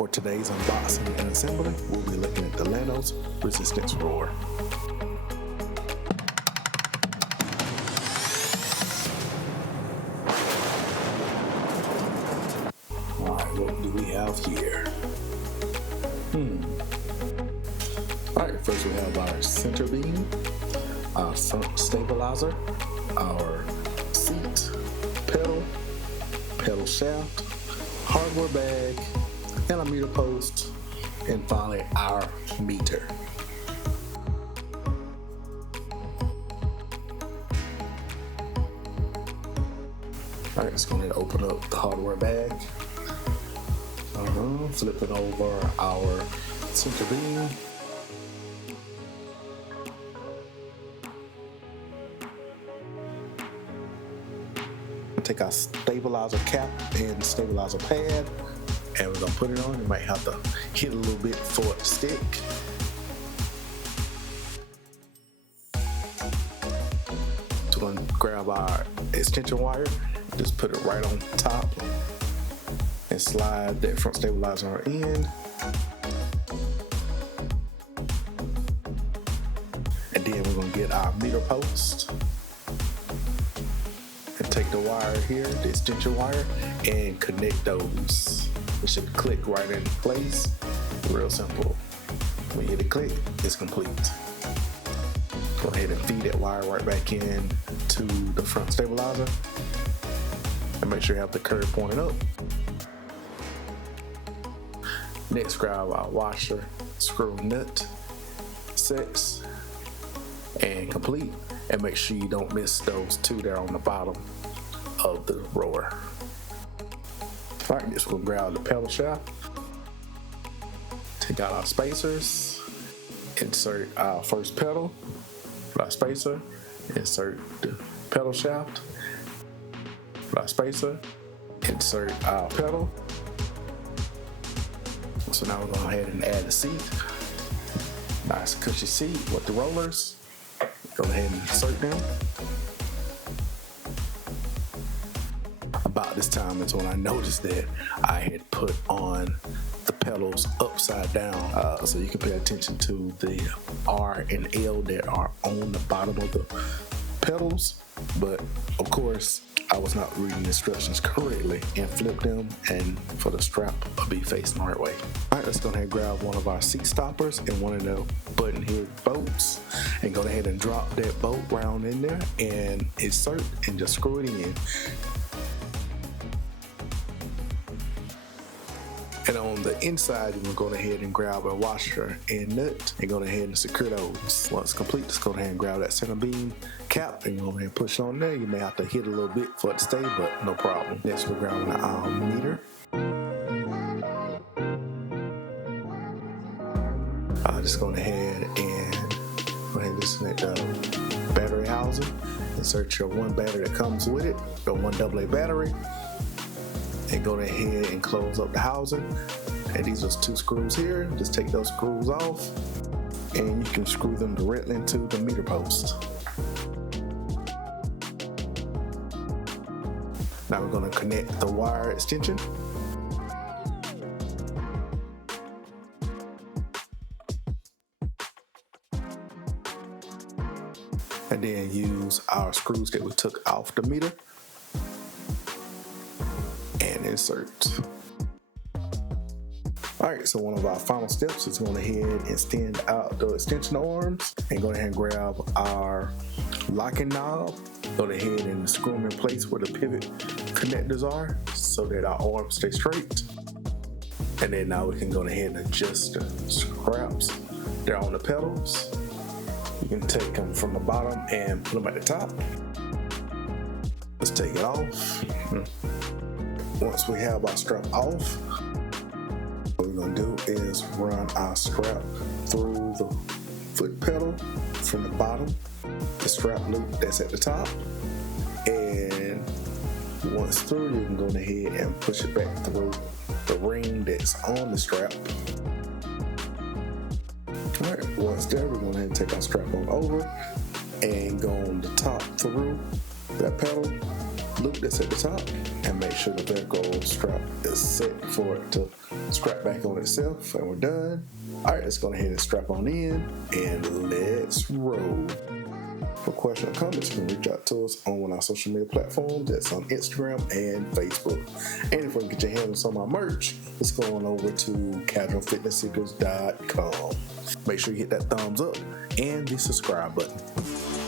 For today's unboxing and assembly, we'll be looking at the LANOS resistance rower. Alright, what do we have here? Alright, first we have our center beam, our front stabilizer, our seat, pedal shaft, hardware bag, and a meter post, and finally our meter. Alright, let's go ahead and open up the hardware bag. Flipping over our center beam. Take our stabilizer cap and stabilizer pad, and we're gonna put it on. You might have to hit a little bit for it to stick. So we're gonna grab our extension wire, just put it right on top, and slide that front stabilizer in. And then we're gonna get our meter post. Take the wire here, the extension wire, and connect those. It should click right in place. Real simple. When you hit it click, it's complete. Go ahead and feed that wire right back in to the front stabilizer. And make sure you have the curve pointed up. Next, grab our washer, screw, nut, sets, and complete. And make sure you don't miss those two there on the bottom of the rower. All right, just we'll grab the pedal shaft, take out our spacers, insert our first pedal, put our spacer, insert the pedal shaft, put our spacer, insert our pedal. So now we're going to go ahead and add the seat. Nice cushy seat with the rollers. Go ahead and insert them. About this time is when I noticed that I had put on the pedals upside down. So you can pay attention to the R and L that are on the bottom of the pedals. But of course, I was not reading the instructions correctly and flipped them, and for the strap will be facing the right way. All right, let's go ahead and grab one of our seat stoppers and one of the button head bolts, and go ahead and drop that bolt round in there and insert and just screw it in. And on the inside, you're gonna go ahead and grab a washer and nut and go ahead and secure those. Once complete, just go ahead and grab that center beam cap and go ahead and push on there. You may have to hit a little bit for it to stay, but no problem. Next, we're grabbing our meter. Just go ahead and disconnect the battery housing. Insert your one battery that comes with it, your one AA battery. And go ahead and close up the housing. And these are 2 screws here. Just take those screws off, and you can screw them directly into the meter post. Now we're going to connect the wire extension. And then use our screws that we took off the meter and insert. Alright, so one of our final steps is going ahead and extend out the extension arms and go ahead and grab our locking knob. Go ahead and screw them in place where the pivot connectors are so that our arms stay straight. And then now we can go ahead and adjust the straps. They're on the pedals. You can take them from the bottom and put them at the top. Let's take it off. Once we have our strap off, what we're going to do is run our strap through the foot pedal from the bottom, the strap loop that's at the top, and once through, you can go ahead and push it back through the ring that's on the strap. Alright, once there, we're going to and take our strap on over and go on the top through that pedal loop that's at the top and make sure the Velcro strap is set for it to strap back on itself, and we're done. All right, let's go ahead and strap on in and let's roll. For questions or comments, you can reach out to us on one of our social media platforms. That's on Instagram and Facebook. And if you want to get your hands on some of my merch, let's go on over to casualfitnessseekers.com. Make sure you hit that thumbs up and the subscribe button.